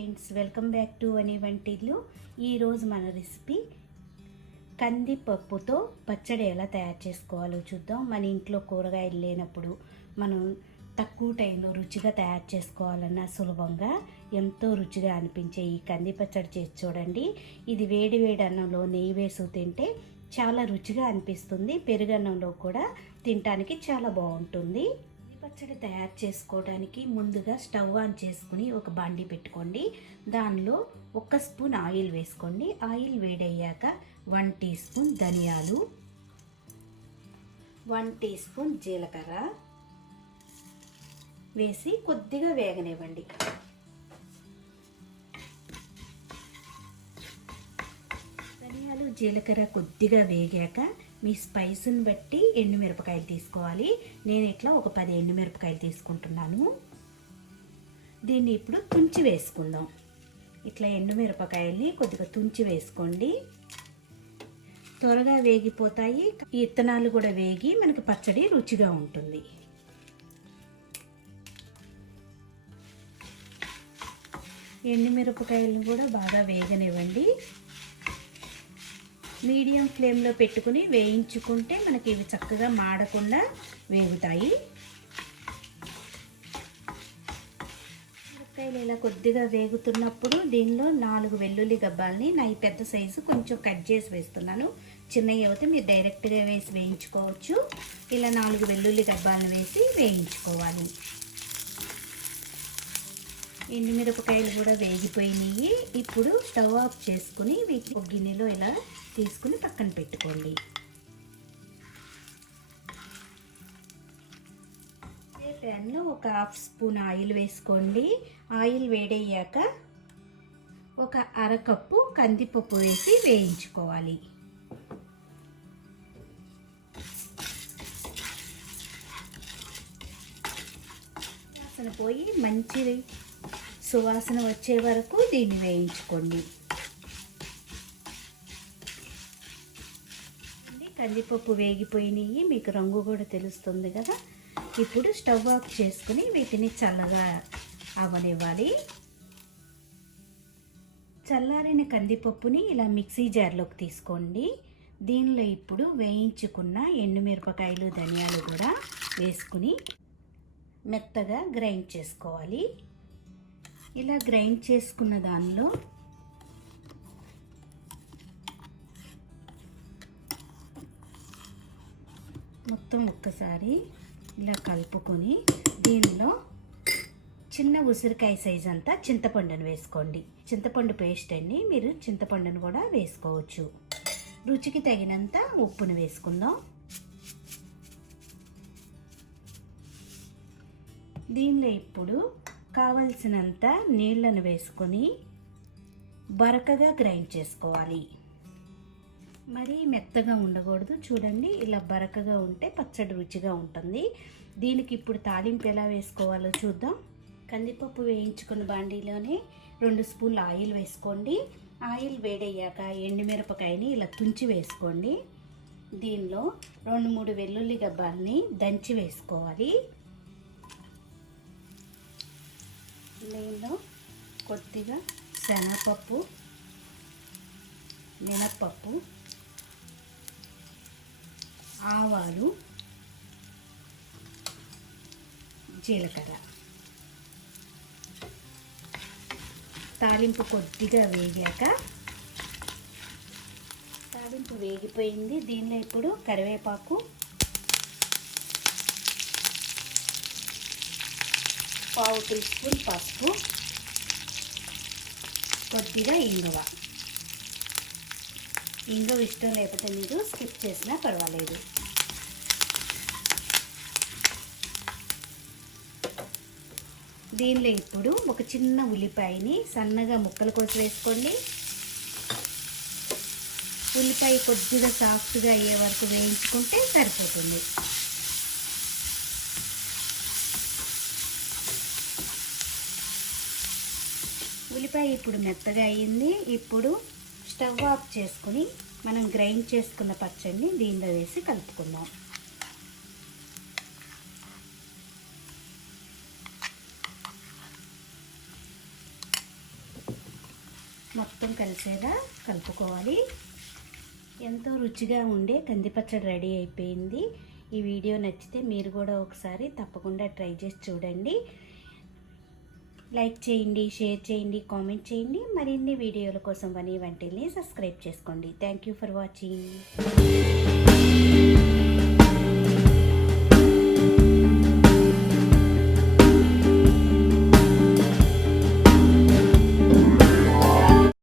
Friends, welcome back to వని వంటిల్లు. ఈరోజు మన రెసిపీ కందిపప్పుతో పచ్చడి ఎలా తయారు చేసుకోవాలో చూద్దాం. మన ఇంట్లో కూరగాయలు లేనప్పుడు మనం తక్కువ టైంలో రుచిగా తయారు చేసుకోవాలన్నా సులభంగా ఎంతో రుచిగా అనిపించే ఈ కంది పచ్చడి చేసి చూడండి. ఇది వేడి వేడి అన్నంలో నెయ్యి వేసి తింటే చాలా రుచిగా అనిపిస్తుంది. పెరుగన్నంలో కూడా తినడానికి చాలా బాగుంటుంది. పచ్చడి తయారు చేసుకోవడానికి ముందుగా స్టవ్ ఆన్ చేసుకుని ఒక బాండి పెట్టుకోండి. దానిలో 1 స్పూన్ ఆయిల్ వేసుకోండి. ఆయిల్ వేడయ్యాక 1 టీ స్పూన్ ధనియాలు, 1 టీ స్పూన్ జీలకర్ర వేసి కొద్దిగా వేగనివ్వండి. ధనియాలు జీలకర్ర కొద్దిగా వేగాక మీ స్పైస్ని బట్టి ఎండుమిరపకాయలు తీసుకోవాలి. నేను ఇట్లా ఒక 10 ఎండుమిరపకాయలు తీసుకుంటున్నాను. దీన్ని ఇప్పుడు తుంచి వేసుకుందాం. ఇట్లా ఎండుమిరపకాయల్ని కొద్దిగా తుంచి వేసుకోండి. త్వరగా వేగిపోతాయి. ఈ ఇత్తనాలు కూడా వేగి మనకి పచ్చడి రుచిగా ఉంటుంది. ఎండుమిరపకాయలను కూడా బాగా వేగనివ్వండి. మీడియం ఫ్లేమ్లో పెట్టుకుని వేయించుకుంటే మనకి ఇవి చక్కగా మాడకుండా వేగుతాయి. మిరపకాయలు ఇలా కొద్దిగా వేగుతున్నప్పుడు దీనిలో 4 వెల్లుల్లి గబ్బాలని నా ఈ పెద్ద సైజు కొంచెం కట్ చేసి వేస్తున్నాను. చిన్నవి అయితే మీరు డైరెక్ట్గా వేసి వేయించుకోవచ్చు. ఇలా 4 వెల్లుల్లి గబ్బాలను వేసి వేయించుకోవాలి. ఎండుమిరపకాయలు కూడా వేగిపోయినాయి. ఇప్పుడు స్టవ్ ఆఫ్ చేసుకుని వీటిని ఒక గిన్నెలో ఇలా తీసుకుని పక్కన పెట్టుకోండి. అదే ప్యాన్లో ఒక 1/2 స్పూన్ ఆయిల్ వేసుకోండి. ఆయిల్ వేడయ్యాక ఒక 1/2 కప్పు కందిపప్పు వేసి వేయించుకోవాలి. వాసన పోయి మంచి సువాసన వచ్చే వరకు దీన్ని వేయించుకోండి. కందిపప్పు వేగిపోయినాయి, మీకు రంగు కూడా తెలుస్తుంది కదా. ఇప్పుడు స్టవ్ ఆఫ్ చేసుకుని వీటిని చల్లగా అవ్వనివ్వాలి. చల్లారిన కందిపప్పుని ఇలా మిక్సీ జార్లోకి తీసుకోండి. దీనిలో ఇప్పుడు వేయించుకున్న ఎండుమిరపకాయలు ధనియాలు కూడా వేసుకుని మెత్తగా గ్రైండ్ చేసుకోవాలి. ఇలా గ్రైండ్ చేసుకున్న దానిలో మొత్తం ఒక్కసారి ఇలా కలుపుకొని దీనిలో చిన్న ఉసిరికాయ సైజ్ అంతా చింతపండును వేసుకోండి. చింతపండు పేస్ట్ అండి, మీరు చింతపండును కూడా వేసుకోవచ్చు. రుచికి తగినంత ఉప్పును వేసుకుందాం. దీనిలో ఇప్పుడు కావలసినంత నీళ్లను వేసుకొని బరకగా గ్రైండ్ చేసుకోవాలి. మరీ మెత్తగా ఉండకూడదు. చూడండి, ఇలా బరకగా ఉంటే పచ్చడి రుచిగా ఉంటుంది. దీనికి ఇప్పుడు తాలింపు ఎలా వేసుకోవాలో చూద్దాం. కందిపప్పు వేయించుకున్న బాండీలోనే 2 స్పూన్ల ఆయిల్ వేసుకోండి. ఆయిల్ వేడయ్యాక ఎండుమిరపకాయని ఇలా తుంచి వేసుకోండి. దీనిలో 2-3 వెల్లుల్లి గబ్బాలని దంచి వేసుకోవాలి. దీనిలో కొద్దిగా శనగపప్పు, మినప్పప్పు, ఆవాలు, జీలకర్ర. తాలింపు కొద్దిగా వేగాక తాలింపు వేగిపోయింది. దీనిలో ఇప్పుడు కరివేపాకు, పావు టీ స్పూన్ పసుపు, కొద్దిగా ఇంగువ. ఇంగువ ఇష్టం లేకపోతే మీరు స్కిప్ చేసినా పర్వాలేదు. దీనిలో ఇప్పుడు ఒక చిన్న ఉల్లిపాయని సన్నగా ముక్కలు కోసి వేసుకోండి. ఉల్లిపాయ కొద్దిగా సాఫ్ట్గా అయ్యే వరకు వేయించుకుంటే సరిపోతుంది. ఉల్లిపాయ ఇప్పుడు మెత్తగా అయ్యింది. ఇప్పుడు స్టవ్ ఆఫ్ చేసుకుని మనం గ్రైండ్ చేసుకున్న పచ్చడిని దీనిలో వేసి కలుపుకుందాం. మొత్తం కలిసేలా కలుపుకోవాలి. ఎంతో రుచిగా ఉండే కంది పచ్చడి రెడీ అయిపోయింది. ఈ వీడియో నచ్చితే మీరు కూడా ఒకసారి తప్పకుండా ట్రై చేసి చూడండి. లైక్ చేయండి, షేర్ చేయండి, కామెంట్ చేయండి. మరిన్ని వీడియోల కోసం వని వంటిల్ని సబ్స్క్రైబ్ చేసుకోండి. Thank you for watching.